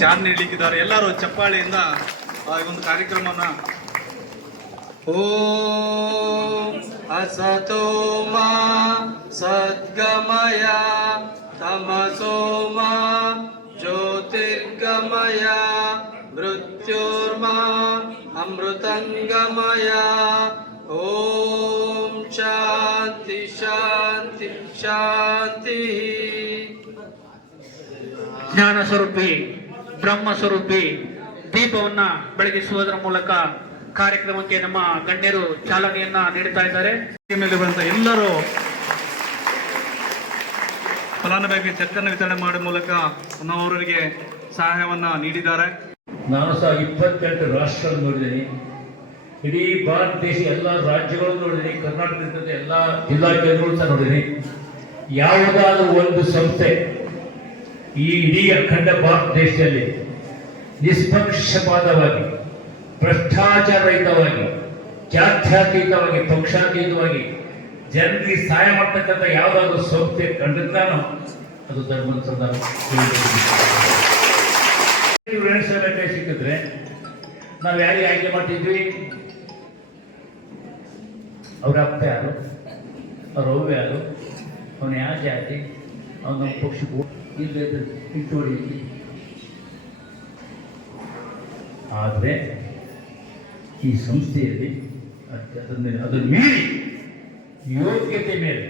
ಚಾಲನೆ ನೀಡಲಿಕ್ಕಿದ್ದಾರೆ. ಎಲ್ಲರೂ ಚಪ್ಪಾಳೆಯಿಂದ ಈ ಒಂದು ಕಾರ್ಯಕ್ರಮವನ್ನು ಓಂ ಅಸತೋ ಮಾ ಸದ್ಗಮಯ ತಮಸೋ ಮಾ ಜ್ಯೋತಿರ್ಗಮಯ ಮೃತ್ಯುರ್ಮಾ ಅಮೃತಂಗಮಯ. ಓಂ ಶಾಂತಿ ಶಾಂತಿ ಶಾಂತಿ. ಜ್ಞಾನ ಸ್ವರೂಪಿ ಬ್ರಹ್ಮ ಸ್ವರೂಪಿ ದೀಪವನ್ನ ಬೆಳಗಿಸುವುದರ ಮೂಲಕ ಕಾರ್ಯಕ್ರಮಕ್ಕೆ ನಮ್ಮ ಗಣ್ಯರು ಚಾಲನೆಯನ್ನ ನೀಡುತ್ತಾ ಇದ್ದಾರೆ. ಮೇಲೆ ಬಂದ ಎಲ್ಲರೂ ಫಲಾನುಭವಿಗೆ ಚೆಕ್ಕನ್ನು ವಿತರಣೆ ಮಾಡುವ ಮೂಲಕ ನಮ್ಮವರಿಗೆ ಸಹಾಯವನ್ನ ನೀಡಿದ್ದಾರೆ. ನಾನು ಸಹ 28 ರಾಷ್ಟ್ರ ನೋಡಿದ್ದೀನಿ, ಇಡೀ ಭಾರತ ದೇಶ ಎಲ್ಲ ರಾಜ್ಯಗಳನ್ನು ನೋಡಿದ್ದೀನಿ, ಕರ್ನಾಟಕದ ಎಲ್ಲ ಜಿಲ್ಲಾ ಕೇಂದ್ರಗಳು ಸಹ ನೋಡಿದ್ದೀನಿ. ಯಾವುದಾದ್ರೂ ಒಂದು ಸಂಸ್ಥೆ ಈ ಇಡೀ ಅಖಂಡ ಭಾರತ ದೇಶದಲ್ಲಿ ನಿಷ್ಪಕ್ಷಪಾತವಾಗಿ, ಭ್ರಷ್ಟಾಚಾರರಹಿತವಾಗಿ, ಜಾತ್ಯತೀತವಾಗಿ, ಪಕ್ಷಾತೀತವಾಗಿ ಜನರಿಗೆ ಸಹಾಯ ಮಾಡ್ತಕ್ಕಂಥ ಯಾವುದಾದ್ರೂ ಸಂಸ್ಥೆ ಕಂಡಿದ್ದಾನೋ ಅದು ಧರ್ಮಸ್ಥಳದ ಸಿಕ್ಕಿದ್ರೆ ನಾವು ಯಾರಿಗೆ ಆಯ್ಕೆ ಮಾಡ್ತಿದ್ವಿ? ಅವ್ರ ಅಪ್ಪ ಯಾರು, ಅವ್ರ ಅವ್ವ ಯಾರು, ಅವನ ಯಾವ ಜಾತಿ, ಅವನ ಪಕ್ಷಕ್ಕೂ ಇಟ್ಟೋಡಿ. ಆದರೆ ಈ ಸಂಸ್ಥೆಯಲ್ಲಿ ಅದನ್ನು ಮೀರಿ ಯೋಗ್ಯತೆ ಮೇಲೆ,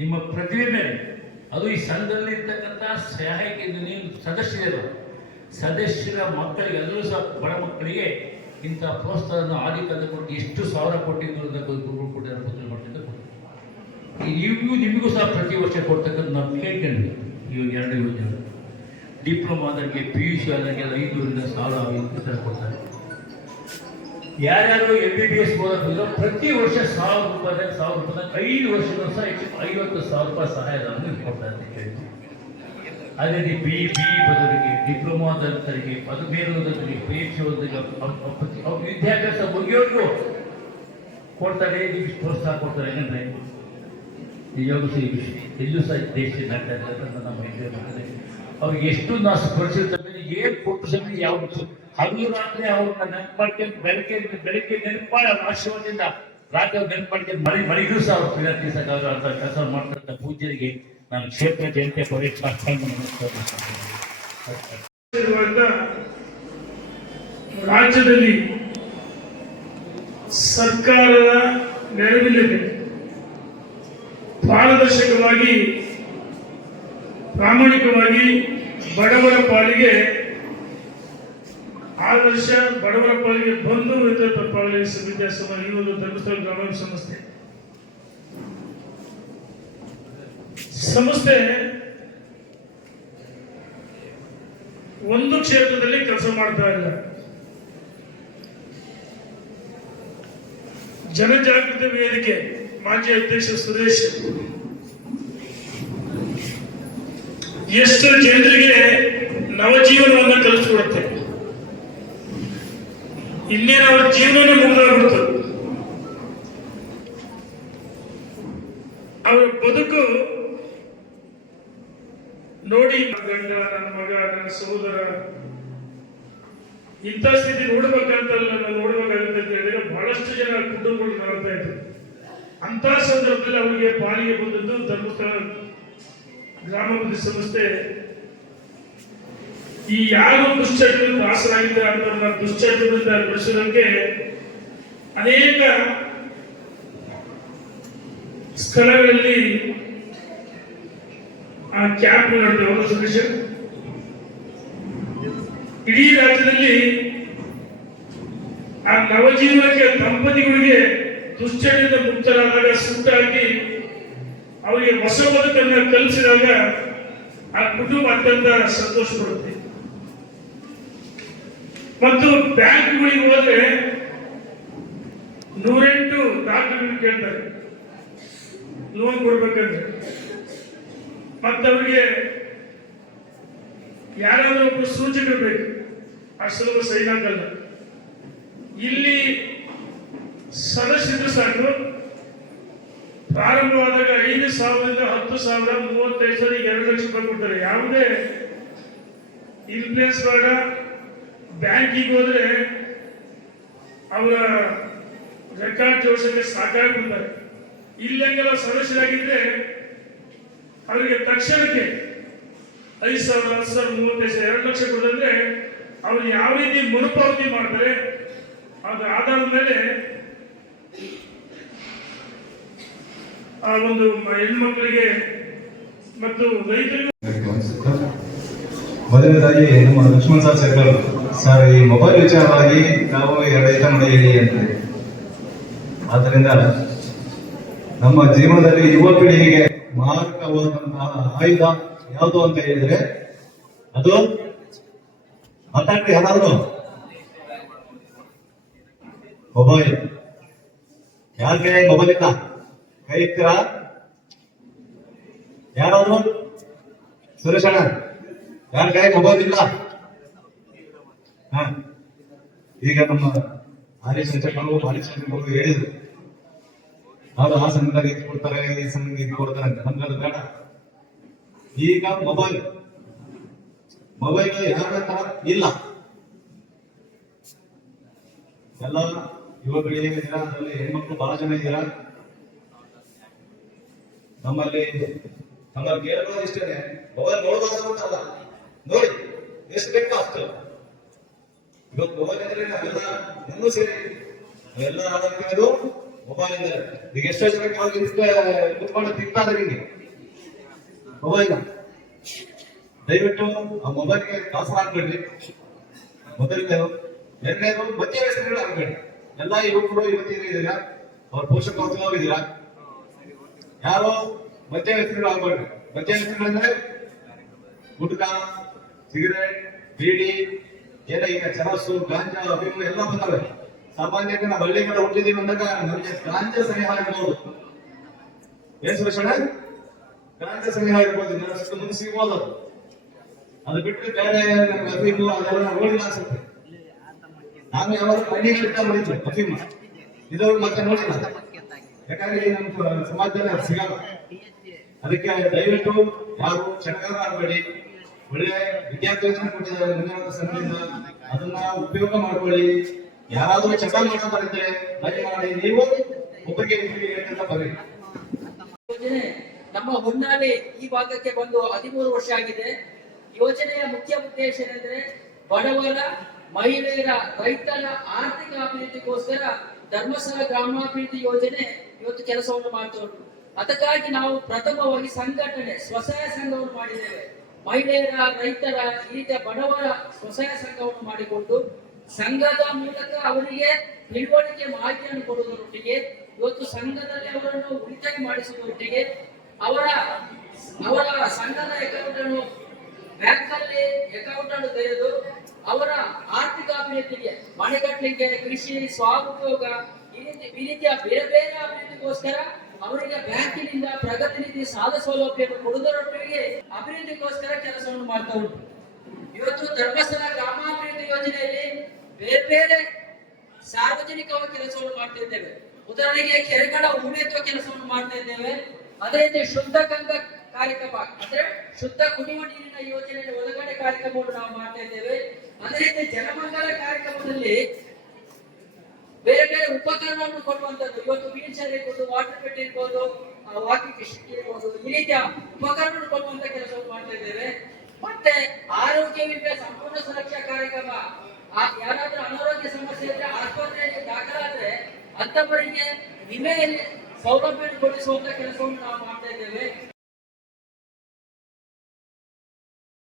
ನಿಮ್ಮ ಪ್ರತಿಭೆ ಮೇಲೆ, ಅದು ಈ ಸಂಘದಲ್ಲಿ ಇರ್ತಕ್ಕಂಥ ಸಹಾಯಕ ನೀವು ಸದಸ್ಯರ ಮಕ್ಕಳಿಗೆ, ಎಲ್ಲರೂ ಸಹ ಬಡ ಮಕ್ಕಳಿಗೆ ಇಂಥ ಪ್ರೋತ್ಸಾಹವನ್ನು ಆದಿಕಂತ ಕೊಟ್ಟು ಎಷ್ಟು ಸಾವಿರ ಕೊಟ್ಟಿದ್ದು ನಿಮಗೂ ಸಹ ಪ್ರತಿ ವರ್ಷ ಕೊಡ್ತಕ್ಕಂಥ ನಾವು ಕೇಳ್ಕೊಂಡ್ವಿ. ಇವಾಗ 2 ಯೋಜನೆ ಡಿಪ್ಲೊಮಾ ಆದವರಿಗೆ, PUC ಆದವರಿಗೆ 500ರಿಂದ 1000 ಕೊಡ್ತಾರೆ. ಯಾರ್ಯಾರು MBBS ಓದೋದು ಪ್ರತಿ ವರ್ಷ 1000 ರೂಪಾಯಿ 5 ವರ್ಷಗಳು ಸಹ 50,000 ರೂಪಾಯಿ ಸಹಾಯಧನ ಕೊಡ್ತಾರೆ ಅಂತ ಹೇಳ್ತೀವಿ. ಅದೇ BE ಬದಲಿಗೆ, ಡಿಪ್ಲೊಮಾ ಆದವರಿಗೆ, ಅದು ಬೇರೆ ಓದೋದರಿಗೆ, PHD ಓದೋದರಿಗೆ, ವಿದ್ಯಾಭ್ಯಾಸ ಮುಗಿಯೋರಿಗೂ ಕೊಡ್ತಾರೆ. ನಿಮಗೆ ಪ್ರೋತ್ಸಾಹ ಕೊಡ್ತಾರೆ. ಯಾಕಂದ್ರೆ ನಿಜವಾಗೂ ಸಹ ಎಲ್ಲೂ ಸಹ ದೇಶದಲ್ಲಿ ಆಗ್ತಾ ಇರ್ತಕ್ಕಂಥ ನಮ್ಮ ಹಿರಿಯರು ಅವ್ರಿಗೆ ಎಷ್ಟು ನಾವು ಸ್ಪರ್ಶಿರ್ತವೆ, ಏನು ಕೊಟ್ಟು ಸಮಯ ಯಾವುದು ಹಗಲು ರಾತ್ರಿ ಅವ್ರನ್ನ ನೆನಪು ಮಾಡ್ಕೊಂಡು ಬೆಳಗ್ಗೆ ನೆನಪು ಮಾಡಿ ಅವ್ರ ಆಶೀರ್ವಾದದಿಂದ ರಾತ್ರಿ ಅವ್ರು ನೆನಪು ಮಾಡ್ಕೊಂಡು ಮಳೆಗೂ ಸಹ ಅವ್ರು ಪ್ರಿಯತಿಸಾಗ ಅವ್ರ ಕೆಲಸ ಮಾಡ್ತಕ್ಕಂಥ ಪೂಜ್ಯರಿಗೆ ನಾನು ಕ್ಷೇತ್ರ ಜನತೆ ರಾಜ್ಯದಲ್ಲಿ ಸರ್ಕಾರದ ನೆರವಿಲ್ಲದೆ ಪಾರದರ್ಶಕವಾಗಿ, ಪ್ರಾಮಾಣಿಕವಾಗಿ ಬಡವರ ಪಾಲಿಗೆ ಆದರ್ಶ, ಬಡವರ ಪಾಲಿಗೆ ಬಂಧು ವಿದ್ಯಾಸಂಸ್ಥೆ ಈ ಒಂದು ಧರ್ಮಸ್ಥಳ ಗ್ರಾಮೀಣ ಸಂಸ್ಥೆ ಒಂದು ಕ್ಷೇತ್ರದಲ್ಲಿ ಕೆಲಸ ಮಾಡ್ತಾ ಇಲ್ಲ. ಜನಜಾಗೃತಿ ವೇದಿಕೆ ಮಾಜಿ ಅಧ್ಯಕ್ಷ ಸುರೇಶ್ ಎಷ್ಟು ಜನರಿಗೆ ನವಜೀವನವನ್ನು ಕಲಿಸ್ಕೊಡುತ್ತೆ. ಇನ್ನೇನು ಅವರ ಜೀವನನೇ ಮುಗಿದಾಗ್ಬಿಡ್ತು. ಅವರ ಬದುಕು ನೋಡಿ, ಗಂಡ, ನನ್ನ ಮಗ, ನನ್ನ ಸಹೋದರ ಇಂಥ ಸ್ಥಿತಿ ನೋಡ್ಬೇಕಾಗುತ್ತೆ ಅಂತ ಹೇಳಿದ್ರೆ ಬಹಳಷ್ಟು ಜನ ಕುಟುಂಬಗಳು ನಡ್ತಾ ಇದ್ರು. ಅಂತ ಸಂದರ್ಭದಲ್ಲಿ ಅವರಿಗೆ ಪಾಲಿಗೆ ಬಂದದ್ದು ಧರ್ಮಸ್ಥಳ ಗ್ರಾಮಾಭಿವೃದ್ಧಿ ಸಂಸ್ಥೆ. ಈ ಯಾರು ದುಶ್ಚಟದಿಂದ ಆಸರಾಗಿದ್ದಾರೆ ಅಂತ ದುಶ್ಚಟದಿಂದ ಬೆಳೆಸೋದಕ್ಕೆ ಅನೇಕ ಸ್ಥಳಗಳಲ್ಲಿ ಆ ಕ್ಯಾಂಪ್ ನಡೆದ ಸದಸ್ಯ ಇಡೀ ರಾಜ್ಯದಲ್ಲಿ ಆ ನವಜೀವನಕ್ಕೆ ದಂಪತಿಗಳಿಗೆ ದುಶ್ಚಟದಿಂದ ಮುಕ್ತರಾದಾಗ ಸುಟ್ಟಾಕಿ ಅವರಿಗೆ ಹೊಸ ಬದುಕನ್ನು ಕಲಿಸಿದಾಗ ಆ ಕುಟುಂಬ ಅತ್ಯಂತ ಸಂತೋಷ ಪಡುತ್ತೆ. ಮತ್ತು ಬ್ಯಾಂಕ್ಗಳಿಗೆ ಹೋದ್ರೆ 108 ದಾಖಲೆಗಳು ಕೇಳ್ತಾರೆ ಲೋನ್ ಕೊಡ್ಬೇಕಂದ್ರೆ. ಮತ್ತವರಿಗೆ ಯಾರಾದ್ರೂ ಒಬ್ಬರು ಸೂಚನೆ ಬೇಕು, ಅಷ್ಟು ಸುಲಭ ಸೈನ್ ಆಗಲ್ಲ. ಇಲ್ಲಿ ಸದಸ್ಯರು ಸಾಕು. ಪ್ರಾರಂಭವಾದಾಗ 5,000ರಿಂದ 10,000, 35,000, 2 ಲಕ್ಷ ರೂಪಾಯಿ ಕೊಡ್ತಾರೆ. ಯಾವುದೇ ಇನ್ಫ್ಲೂಯೆನ್ಸ್ ಬೇಡ. ಬ್ಯಾಂಕಿಗೆ ಹೋದ್ರೆ ಅವರ ರೆಕಾರ್ಡ್ ಜೋಡಿಸೋಕೆ ಸಾಕಾಗ್ಬಿಡ್ತಾರೆ. ಇಲ್ಲೆಂಗೆಲ್ಲ ಸದಸ್ಯರಾಗಿದ್ರೆ ಅವರಿಗೆ ತಕ್ಷಣಕ್ಕೆ 5,000, 10,000, 35,000, 2 ಲಕ್ಷ ಕೊಡಂದ್ರೆ ಅವ್ರು ಯಾವ ರೀತಿ ಮರುಪಾವತಿ ಮಾಡ್ತಾರೆ ಅದರ ಆಧಾರದ ಮೇಲೆ ಆ ಒಂದು ಹೆಣ್ಮಕ್ಳಿಗೆ ಮತ್ತು ರೈತರಿಗೂ. ಮೊದಲನೇದಾಗಿ ನಮ್ಮ ಲಕ್ಷ್ಮಣ್ ಸರ್ ಸರ್ಕಲ್ ಸರ್ ಈ ಮೊಬೈಲ್ ವಿಚಾರವಾಗಿ ನಾವು 2 ಐಟಮ್ ಹೇಳಿ ಅಂತಾರೆ. ಆದ್ದರಿಂದ ನಮ್ಮ ಜೀವನದಲ್ಲಿ ಯುವ ಪೀಳಿಗೆಗೆ ಮಾರಕವಾದಂತಹ ಆಯುಧ ಯಾವುದು ಅಂತ ಹೇಳಿದ್ರೆ ಅದು ಮಾತಾಡ್ರಿ ಯಾರಾದ್ರು ಮೊಬೈಲ್. ಯಾರ ಕೈ ಮೊಬೈಲ್ ಇಲ್ಲ ಕೈ ಇರ್ತೀರಾ ಯಾರಾದ್ರು? ಸುರೇಶ್ ಅಣ್ಣ ಯಾರ ಕೈ ಮೊಬೈಲ್ ಇಲ್ಲ? ಈಗ ನಮ್ಮ ಆರ್ಯ ಸಂಚಕರು ಹೇಳಿದ್ರು ಅವರು ಆ ಸಂಘದಾಗ ಇದು ಕೊಡ್ತಾರೆ ಈ ಸಂಘ ಇದು ಕೊಡ್ತಾರೆ ಅಂತ. ನಮ್ಗದು ಬೇಡ. ಈಗ ಮೊಬೈಲ್ ಯಾರ ತರ ಇಲ್ಲ. ಎಲ್ಲ ಯುವಕರಿಗೆ ಇದ್ದೀರಾ, ಅದರಲ್ಲಿ ಹೆಣ್ಮಕ್ಳು ಬಹಳ ಜನ ಇದ್ದೀರಾ. ನಮ್ಮಲ್ಲಿ ಕೇಳೋದು ಇಷ್ಟೇ, ಮೊಬೈಲ್ ನೋಡಬಾರ್ದು ಅಂತಲ್ಲ, ನೋಡಿ ಎಷ್ಟು ಬೇಕೋ ಅಷ್ಟು. ಇವತ್ತು ಮೊಬೈಲ್ ಅಂದ್ರೆ ನಾವೆಲ್ಲ ಇನ್ನೂ ಸೇರಿ ಎಲ್ಲ ಆಗೋದು ಮೊಬೈಲ್ ಇಂದ. ಈಗ ಎಷ್ಟೋ ಜನಕ್ಕೆ ಕುತ್ಕೊಂಡು ತಿಂತಾರೆ ಹಿಂಗೆ ಮೊಬೈಲ್. ದಯವಿಟ್ಟು ಆ ಮೊಬೈಲ್ಗೆ ಕಾಸು ಹಾಕ್ಬೇಡ್ರಿ. ಮೊದಲನೇದು. ಎರಡನೇದು ಮದ್ಯ ವ್ಯಸನಗಳು ಆಗ್ಬೇಡಿ. ಎಲ್ಲ ಯುವಕರು ಯುವತಿಯರು ಇದ್ದೀರಾ, ಅವ್ರ ಪೋಷಕರು ಇದ್ದೀರಾ, ಯಾರೋ ಮದ್ಯ ವ್ಯಸನಗಳು ಆಗ್ಬೇಡ್ರಿ. ಮದ್ಯ ವ್ಯಸನಗಳಂದ್ರೆ ಗುಟ್ಕಾ, ಸಿಗರೇಟ್, ಬೀಡಿ, ಎಲ್ಲ ಈಗ ಚರಸು, ಗಾಂಜಾ, ಅಫೀಮು ಎಲ್ಲ ಬಂದವೆ. ಸಾಮಾನ್ಯವಾಗಿ ನಾವು ಹಳ್ಳಿ ಕಡೆ ಹುಟ್ಟಿದೀವಿ ಅಂದಾಗ ನಮಗೆ ಗಾಂಜಾ ಸನಿಹ ಇರ್ಬೋದು. ಏನ್ ಸುರೇಶಣ್ಣ? ಗಾಂಜಾ ಸನಿಹ ಇರ್ಬೋದು, ಇನ್ನಷ್ಟು ಮುಂದೆ ಸಿಗ್ಬೋದು. ಅದು ಬಿಟ್ಟು ಬೇರೆ ಅಫೀಮು ಅದೆಲ್ಲ ನಾವು ನೋಡಿಲ್ಲ ಅನ್ಸುತ್ತೆ. ನಾನು ಯಾವಾಗ ಹಳ್ಳಿಗಳಿಂದ ನೋಡಿದ್ವಿ ಅಫೀಮು, ಇದು ಮತ್ತೆ ನೋಡಿಲ್ಲ. ಯಾಕಂದ್ರೆ ನಮ್ಮ ಸಮಾಜದಲ್ಲಿ ಅದು ಸಿಗಲ್ಲ. ಅದಕ್ಕೆ ದಯವಿಟ್ಟು ಯಾರು ಚಟಗಾರ ಆಗಬೇಡಿ. ಒಳ್ಳೆ ವಿದ್ಯಾಭ್ಯಾಸ ಕೊಟ್ಟಿದ್ದಾರೆ ಮುಂದಿನ ಸಂಘದಿಂದ, ಅದನ್ನ ಉಪಯೋಗ ಮಾಡ್ಕೊಳ್ಳಿ. ಯಾರಾದ್ರೂ ಚಟ ಮಾಡೋದಿದ್ರೆ ದಯಮಾಡಿ ನೀವು ಒಬ್ಬರಿಗೆ ಹೇಳ್ತಾ ಬರ್ರಿ. ಯೋಜನೆ ನಮ್ಮ ಹೊನ್ನಾಳಿ ಈ ಭಾಗಕ್ಕೆ ಬಂದು 13 ವರ್ಷ ಆಗಿದೆ. ಯೋಜನೆಯ ಮುಖ್ಯ ಉದ್ದೇಶ ಏನೆಂದ್ರೆ ಬಡವರ, ಮಹಿಳೆಯರ, ರೈತರ ಆರ್ಥಿಕ ಅಭಿವೃದ್ಧಿಗೋಸ್ಕರ ಧರ್ಮಸ್ಥಳ ಗ್ರಾಮಾಭಿವೃದ್ಧಿ ಯೋಜನೆ ಇವತ್ತು ಕೆಲಸವನ್ನು ಮಾಡ್ತಾ ಉಂಟು. ಅದಕ್ಕಾಗಿ ನಾವು ಪ್ರಥಮವಾಗಿ ಸಂಘಟನೆ ಸ್ವಸಹಾಯ ಸಂಘವನ್ನು ಮಾಡಿದ್ದೇವೆ. ಮಹಿಳೆಯರ, ರೈತರ, ಈ ರೀತಿಯ ಬಡವರ ಸ್ವಸಹಾಯ ಸಂಘವನ್ನು ಮಾಡಿಕೊಂಡು ಸಂಘದ ಮೂಲಕ ಅವರಿಗೆ ತಿಳುವಳಿಕೆ ಮಾಹಿತಿಯನ್ನು ಕೊಡುವುದರೊಟ್ಟಿಗೆ ಇವತ್ತು ಸಂಘದಲ್ಲಿ ಅವರನ್ನು ಉಳಿತಾಯ ಮಾಡಿಸುವುದರೊಟ್ಟಿಗೆ ಅವರ ಸಂಘದ ಅಕೌಂಟ್ ಅನ್ನು ಬ್ಯಾಂಕ್ ಅಲ್ಲಿ ಅಕೌಂಟ್ ಅನ್ನು ತೆರೆದು ಅವರ ಆರ್ಥಿಕ ಅಭಿವೃದ್ಧಿಗೆ, ಮನೆ ಕಟ್ಟಲಿಕ್ಕೆ, ಕೃಷಿ, ಸ್ವಉದ್ಯೋಗ, ಈ ರೀತಿಯ ಬೇರೆ ಬೇರೆ ಅಭಿವೃದ್ಧಿಗೋಸ್ಕರ ಅವರಿಗೆ ಬ್ಯಾಂಕಿನಿಂದ ಪ್ರಗತಿ ನಿಧಿ ಸಾಲ ಸೌಲಭ್ಯವನ್ನು ಕೊಡುವುದರೊಟ್ಟಿಗೆ ಅಭಿವೃದ್ಧಿಗೋಸ್ಕರ ಕೆಲಸವನ್ನು ಮಾಡ್ತಾ ಉಂಟು. ಇವತ್ತು ಧರ್ಮಸ್ಥಳ ಗ್ರಾಮಾಭಿವೃದ್ಧಿ ಯೋಜನೆಯಲ್ಲಿ ಬೇರೆ ಬೇರೆ ಸಾರ್ವಜನಿಕವಾಗಿ ಕೆಲಸವನ್ನು ಮಾಡ್ತಾ ಇದ್ದೇವೆ. ಉದಾಹರಣೆಗೆ ಕೆರೆಗಳ ಉಮೇತ್ವ ಕೆಲಸವನ್ನು ಮಾಡ್ತಾ ಇದ್ದೇವೆ. ಅದೇ ರೀತಿ ಶುದ್ಧ ಗಂಗಾ ಕಾರ್ಯಕ್ರಮ ಅಂದ್ರೆ ಶುದ್ಧ ಕುಡಿಯುವ ನೀರಿನ ಯೋಜನೆಯ ಒಳಗಡೆ ಕಾರ್ಯಕ್ರಮವನ್ನು ನಾವು ಮಾಡ್ತಾ ಇದ್ದೇವೆ. ಅದೇ ರೀತಿ ಜಲಮಂಗಲ ಕಾರ್ಯಕ್ರಮದಲ್ಲಿ ಬೇರೆ ಬೇರೆ ಉಪಕರಣವನ್ನು ಕೊಡುವಂತದ್ದು. ಇವತ್ತು ವೀಲ್ ಚೇರ್ ಇರ್ಬೋದು, ವಾಟರ್ ಬೆಡ್ ಇರ್ಬೋದು, ವಾಕಿಂಗ್ ಸ್ಟಿಕ್ ಇರ್ಬೋದು, ಈ ರೀತಿಯ ಉಪಕರಣವನ್ನು ಕೊಡುವಂತ ಕೆಲಸವನ್ನು ಮಾಡ್ತಾ ಇದ್ದೇವೆ. ಮತ್ತೆ ಆರೋಗ್ಯ ವಿಮೆ ಸಂಪೂರ್ಣ ಸುರಕ್ಷಾ ಕಾರ್ಯಕ್ರಮ. ಯಾರಾದ್ರೂ ಅನಾರೋಗ್ಯ ಸಮಸ್ಯೆ ಇದ್ರೆ ಆಸ್ಪತ್ರೆಯಲ್ಲಿ ದಾಖಲಾದ್ರೆ ಅಂತವರಿಗೆ ವಿಮೆಯಲ್ಲಿ ಸೌಲಭ್ಯ ಕೊಡಿಸುವಂತ ಕೆಲಸವನ್ನು ನಾವು ಮಾಡ್ತಾ ಇದ್ದೇವೆ.